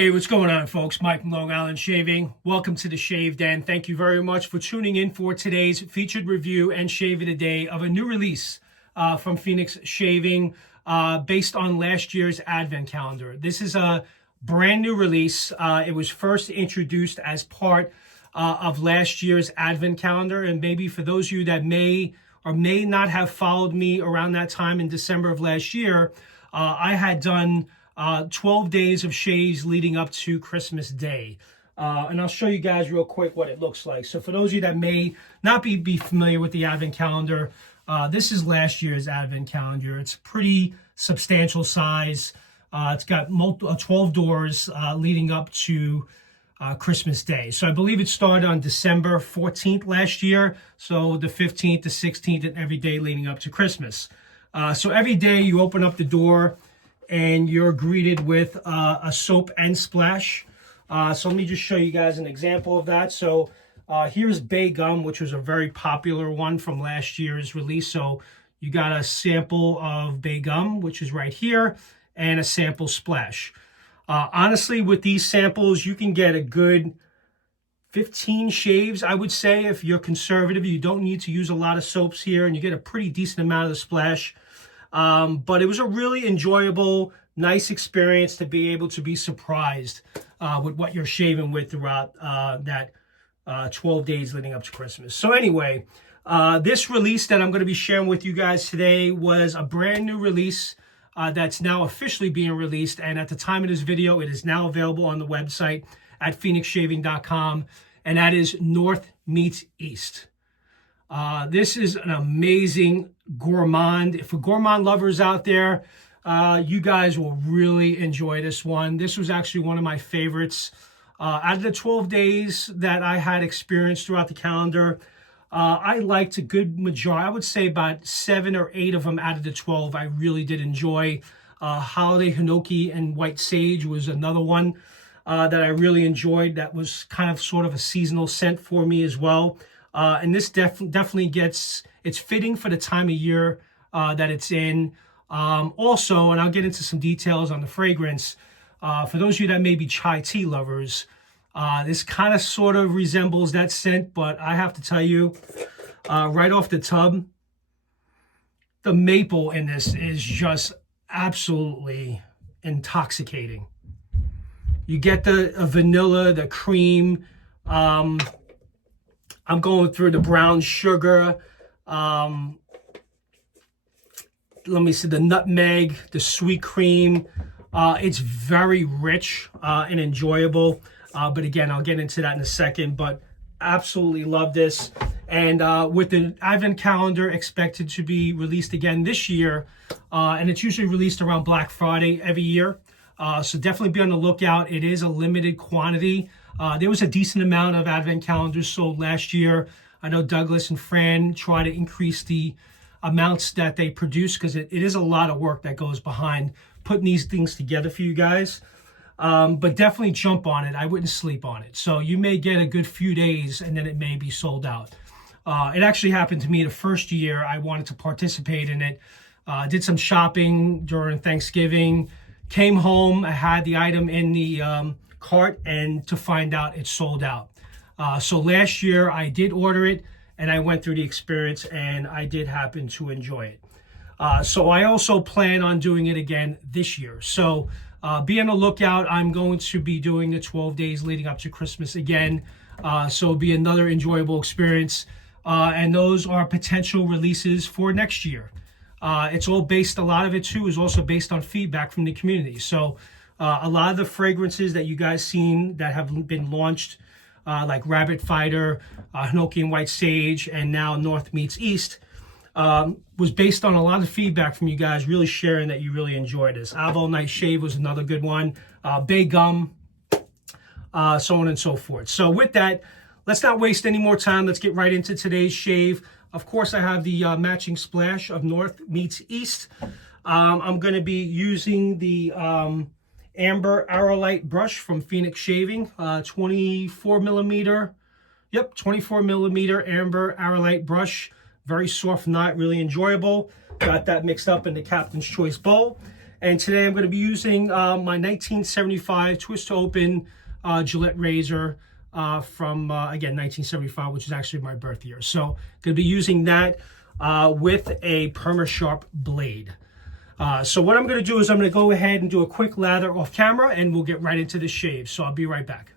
Hey, what's going on, folks? Mike from Long Island Shaving. Welcome to the Shave Den. Thank you very much for tuning in for today's featured review and shave of the day of a new release from Phoenix Shaving based on last year's advent calendar. This is a brand new release. It was first introduced as part of last year's advent calendar, and maybe for those of you that may or may not have followed me around that time in December of last year, I had done 12 days of shaves leading up to Christmas Day. And I'll show you guys real quick what it looks like. So for those of you that may not be familiar with the Advent calendar, this is last year's Advent calendar. It's pretty substantial size. It's got 12 doors leading up to Christmas Day. So I believe it started on December 14th last year. So the 15th, the 16th, and every day leading up to Christmas. So every day you open up the door and you're greeted with a soap and splash. So let me just show you guys an example of that. So here's Bay Gum, which was a very popular one from last year's release. So you got a sample of Bay Gum, which is right here, and a sample splash. Honestly, with these samples, you can get a good 15 shaves, I would say. If you're conservative, you don't need to use a lot of soaps here, and you get a pretty decent amount of the splash. But it was a really enjoyable, nice experience to be able to be surprised with what you're shaving with throughout that 12 days leading up to Christmas. So anyway, this release that I'm going to be sharing with you guys today was a brand new release that's now officially being released. And at the time of this video, it is now available on the website at phoenixshaving.com. And that is North Meets East. This is an amazing gourmand. For gourmand lovers out there, you guys will really enjoy this one. This was actually one of my favorites. Out of the 12 days that I had experienced throughout the calendar, I liked a good majority. I would say about 7 or 8 of them out of the 12 I really did enjoy. Holiday Hinoki and White Sage was another one that I really enjoyed. That was kind of sort of a seasonal scent for me as well. And this definitely it's fitting for the time of year that it's in. Also, and I'll get into some details on the fragrance, for those of you that may be chai tea lovers, this kind of sort of resembles that scent, but I have to tell you, right off the tub, the maple in this is just absolutely intoxicating. You get the vanilla, the cream, I'm going through the brown sugar, let me see, the nutmeg, the sweet cream. It's very rich and enjoyable. But again, I'll get into that in a second, but absolutely love this. And with the Advent calendar expected to be released again this year, and it's usually released around Black Friday every year. So definitely be on the lookout. It is a limited quantity. There was a decent amount of Advent calendars sold last year. I know Douglas and Fran try to increase the amounts that they produce because it is a lot of work that goes behind putting these things together for you guys. But definitely jump on it. I wouldn't sleep on it. So you may get a good few days and then it may be sold out. It actually happened to me the first year I wanted to participate in it. Did some shopping during Thanksgiving, came home, I had the item in the cart, and to find out it sold out. So last year I did order it and I went through the experience and I did happen to enjoy it. So I also plan on doing it again this year. So be on the lookout. I'm going to be doing the 12 days leading up to Christmas again. So it'll be another enjoyable experience. And those are potential releases for next year. It's all based, a lot of it too is also based on feedback from the community. So a lot of the fragrances that you guys seen that have been launched, like Rabbit Fighter, Hinoki and White Sage, and now North Meets East, was based on a lot of feedback from you guys really sharing that you really enjoyed this. Avo Night Shave was another good one. Bay Gum, so on and so forth. So with that, let's not waste any more time. Let's get right into today's shave. Of course, I have the matching splash of North Meets East. I'm going to be using the Amber Arrowlight brush from Phoenix Shaving, 24 millimeter. Yep, 24 millimeter Amber Arrowlight brush. Very soft knot, really enjoyable. Got that mixed up in the Captain's Choice bowl. And today I'm going to be using my 1975 twist to open Gillette razor from, again, 1975, which is actually my birth year. So I'm going to be using that with a PermaSharp blade. So what I'm going to do is I'm going to go ahead and do a quick lather off camera, and we'll get right into the shave. So I'll be right back.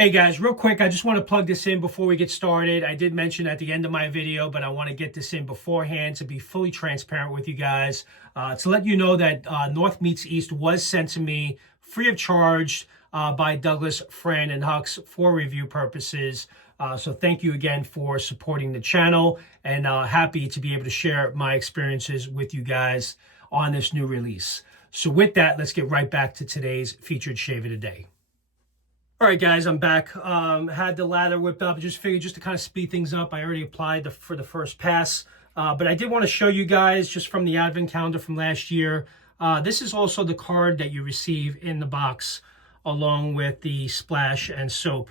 Hey guys, real quick, I just want to plug this in before we get started. I did mention at the end of my video, but I want to get this in beforehand to be fully transparent with you guys. To let you know that North Meets East was sent to me free of charge by Douglas, Fran, and Hux for review purposes. So thank you again for supporting the channel, and happy to be able to share my experiences with you guys on this new release. So with that, let's get right back to today's featured shave of the day. All right, guys, I'm back. Had the lather whipped up. Just figured just to kind of speed things up. I already applied for the first pass, but I did want to show you guys just from the advent calendar from last year. This is also the card that you receive in the box along with the splash and soap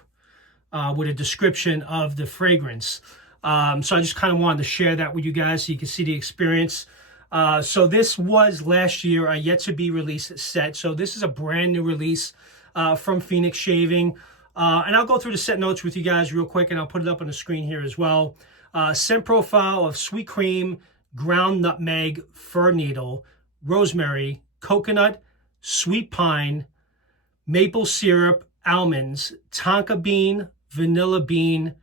with a description of the fragrance. So I just kind of wanted to share that with you guys so you can see the experience. So this was last year a yet to be released set. So this is a brand new release from Phoenix Shaving. And I'll go through the set notes with you guys real quick, and I'll put it up on the screen here as well. Scent profile of sweet cream, ground nutmeg, fir needle, rosemary, coconut, sweet pine, maple syrup, almonds, tonka bean, vanilla bean,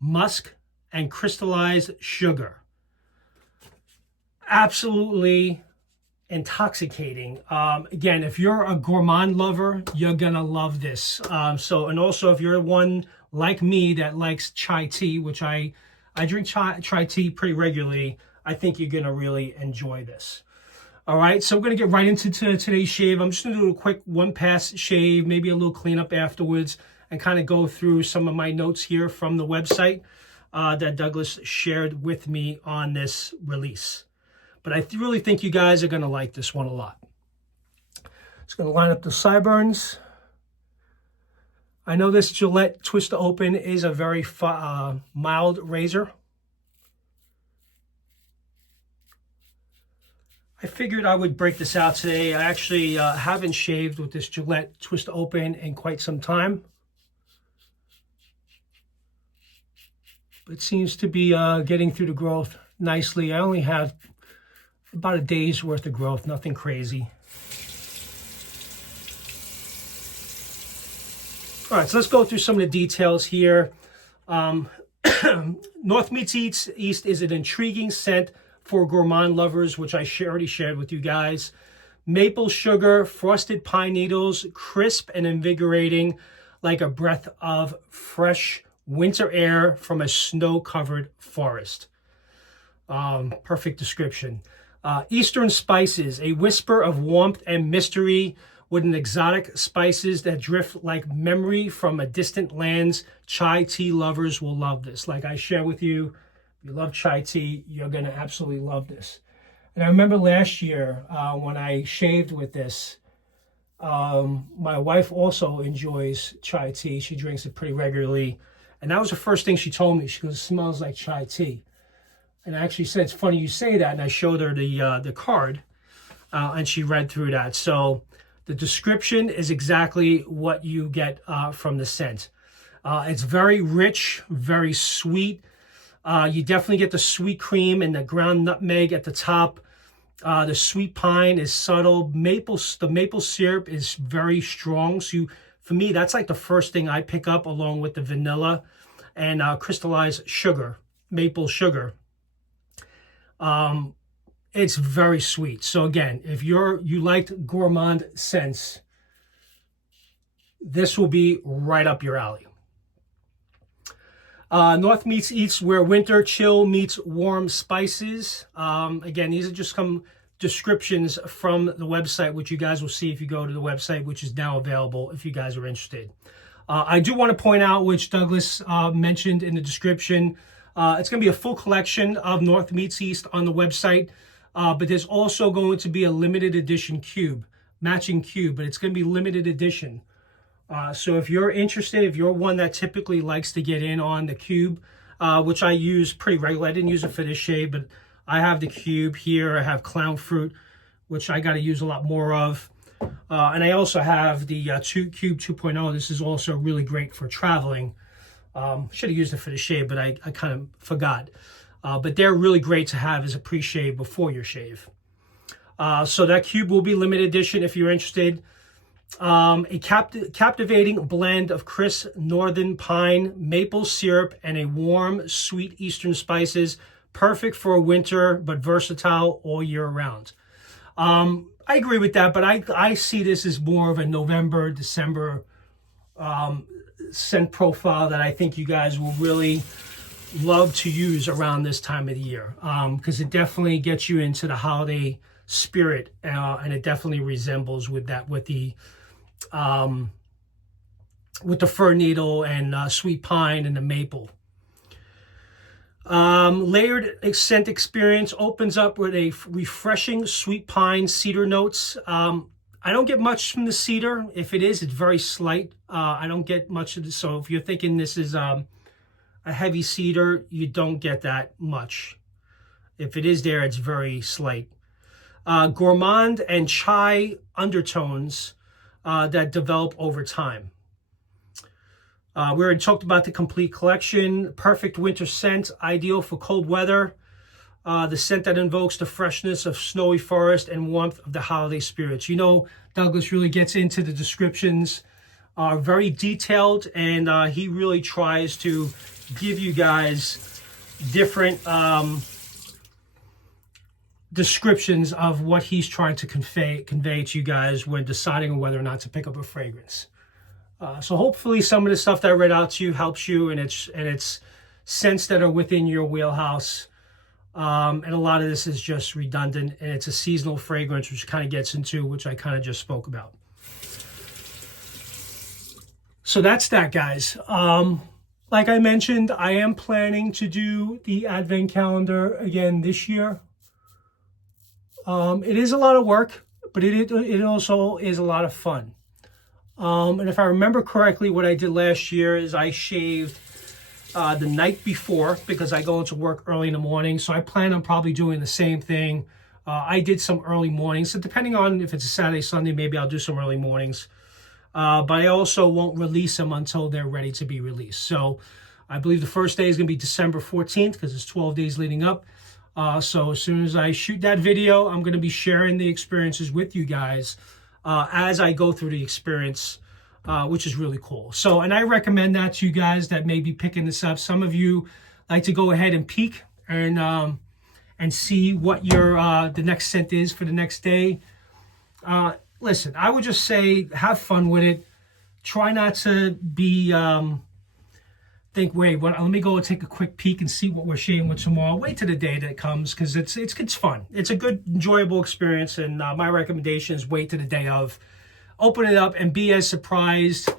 musk, and crystallized sugar. Absolutely intoxicating. Again, if you're a gourmand lover, you're gonna love this. And also if you're one like me that likes chai tea, which I drink chai tea pretty regularly, I think you're gonna really enjoy this. All right, so I'm gonna get right into today's shave. I'm just gonna do a quick one pass shave, maybe a little cleanup afterwards, and kind of go through some of my notes here from the website that Douglas shared with me on this release. But I really think you guys are going to like this one a lot. Just going to line up the sideburns. I know this Gillette Twist to Open is a very mild razor. I figured I would break this out today. I actually haven't shaved with this Gillette Twist to Open in quite some time. But it seems to be getting through the growth nicely. I only have about a day's worth of growth, nothing crazy. All right, so let's go through some of the details here. North Meets East is an intriguing scent for gourmand lovers, which I already shared with you guys. Maple sugar, frosted pine needles, crisp and invigorating, like a breath of fresh winter air from a snow-covered forest. Perfect description. Eastern spices, a whisper of warmth and mystery with an exotic spices that drift like memory from a distant lands. Chai tea lovers will love this. Like I share with you, if you love chai tea, you're going to absolutely love this. And I remember last year when I shaved with this, my wife also enjoys chai tea. She drinks it pretty regularly. And that was the first thing she told me. She goes, it smells like chai tea. And I actually said, it's funny you say that. And I showed her the card, and she read through that. So the description is exactly what you get from the scent. It's very rich, very sweet. You definitely get the sweet cream and the ground nutmeg at the top. The sweet pine is subtle. The maple syrup is very strong. So for me, that's like the first thing I pick up, along with the vanilla and crystallized sugar, maple sugar. It's very sweet. So again, if you liked gourmand scents, this will be right up your alley. North Meets East, where winter chill meets warm spices. Again, these are just some descriptions from the website, which you guys will see if you go to the website, which is now available if you guys are interested. I do want to point out, which Douglas mentioned in the description, it's going to be a full collection of North Meets East on the website, but there's also going to be a limited edition cube, matching cube, but it's going to be limited edition. So if you're interested, if you're one that typically likes to get in on the cube, which I use pretty regularly, I didn't use it for this shade, but I have the cube here. I have clown fruit, which I got to use a lot more of. And I also have the Cube 2.0. This is also really great for traveling. Should have used it for the shave, but I kind of forgot. But they're really great to have as a pre-shave before your shave. So that cube will be limited edition if you're interested. A captivating blend of crisp northern pine, maple syrup, and a warm, sweet eastern spices. Perfect for winter, but versatile all year round. I agree with that, but I see this as more of a November, December scent profile that I think you guys will really love to use around this time of the year, because it definitely gets you into the holiday spirit, and it definitely resembles with the fir needle and sweet pine and the maple. Layered scent experience opens up with a refreshing sweet pine cedar notes. I don't get much from the cedar. If it is, it's very slight. I don't get much of this. So if you're thinking this is a heavy cedar, you don't get that much. If it is there, it's very slight. Gourmand and chai undertones that develop over time. We already talked about the complete collection. Perfect winter scent, ideal for cold weather. The scent that invokes the freshness of snowy forest and warmth of the holiday spirits. You know, Douglas really gets into the descriptions, very detailed, and he really tries to give you guys different descriptions of what he's trying to convey to you guys when deciding on whether or not to pick up a fragrance. So hopefully some of the stuff that I read out to you helps you, and it's scents that are within your wheelhouse. And a lot of this is just redundant, and it's a seasonal fragrance, which kind of gets into, which I kind of just spoke about. So that's that, guys. Like I mentioned, I am planning to do the Advent calendar again this year. It is a lot of work, but it also is a lot of fun. And if I remember correctly, what I did last year is I shaved the night before, because I go into work early in the morning. So I plan on probably doing the same thing. I did some early mornings. So depending on if it's a Saturday, Sunday, maybe I'll do some early mornings. But I also won't release them until they're ready to be released. So I believe the first day is going to be December 14th, because it's 12 days leading up. So as soon as I shoot that video, I'm going to be sharing the experiences with you guys as I go through the experience, which is really cool. So, and I recommend that to you guys that may be picking this up. Some of you like to go ahead and peek and see what your the next scent is for the next day. Listen, I would just say have fun with it. Try not to be think, wait, let me go and take a quick peek and see what we're shaving with tomorrow. Wait till the day that comes, because it's fun. It's a good, enjoyable experience, and my recommendation is wait till the day of. Open it up and be as surprised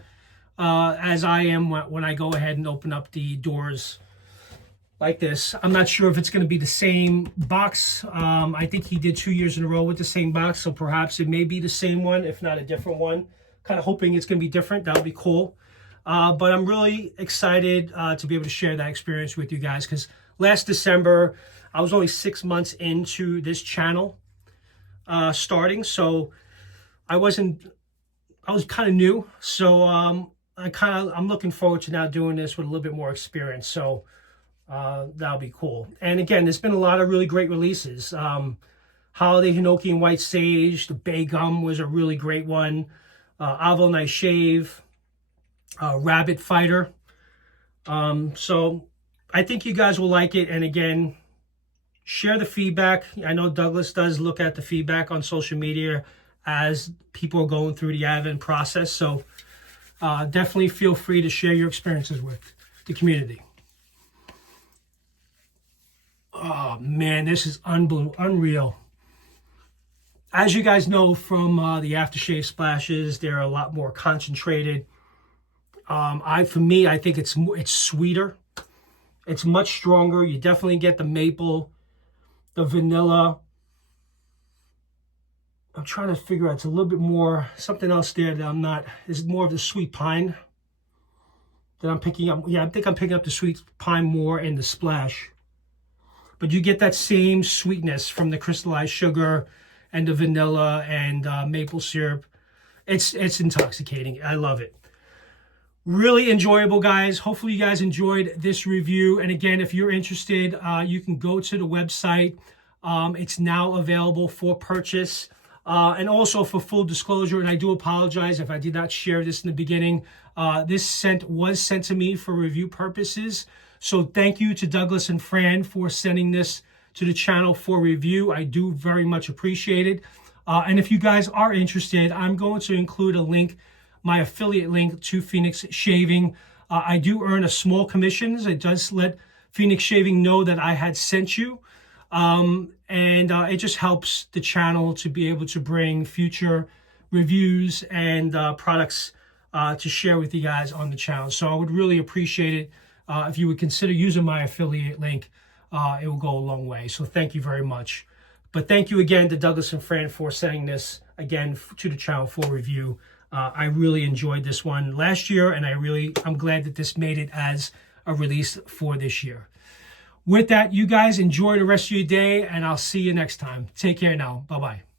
as I am when I go ahead and open up the doors like this. I'm not sure if it's going to be the same box. I think he did 2 years in a row with the same box, so perhaps it may be the same one, if not a different one. Kind of hoping it's going to be different. That would be cool. But I'm really excited to be able to share that experience with you guys, because last December, I was only 6 months into this channel starting, so I was kind of new. So I'm looking forward to now doing this with a little bit more experience. So that'll be cool. And again, there's been a lot of really great releases. Holiday Hinoki and White Sage, the Bay Gum was a really great one. Avil Night Shave. Rabbit Fighter. So I think you guys will like it. And again, share the feedback. I know Douglas does look at the feedback on social media as people are going through the Advent process. So definitely feel free to share your experiences with the community. Oh man, this is unreal. As you guys know from the aftershave splashes, they're a lot more concentrated. For me, I think it's sweeter. It's much stronger. You definitely get the maple, the vanilla. I'm trying to figure out, it's a little bit more, something else there that I'm not, is more of the sweet pine that I'm picking up. Yeah, I think I'm picking up the sweet pine more in the splash. But you get that same sweetness from the crystallized sugar and the vanilla and maple syrup. It's intoxicating. I love it. Really enjoyable, guys. Hopefully you guys enjoyed this review. And again, if you're interested, you can go to the website. It's now available for purchase. And also for full disclosure, and I do apologize if I did not share this in the beginning, this scent was sent to me for review purposes. So thank you to Douglas and Fran for sending this to the channel for review. I do very much appreciate it. And if you guys are interested, I'm going to include a link, my affiliate link to Phoenix Shaving. I do earn a small commissions. It does let Phoenix Shaving know that I had sent you. And it just helps the channel to be able to bring future reviews and products to share with you guys on the channel. So I would really appreciate it if you would consider using my affiliate link. It will go a long way. So thank you very much. But thank you again to Douglas and Fran for sending this again to the channel for review. I really enjoyed this one last year, and I'm glad that this made it as a release for this year. With that, you guys enjoy the rest of your day, and I'll see you next time. Take care now. Bye-bye.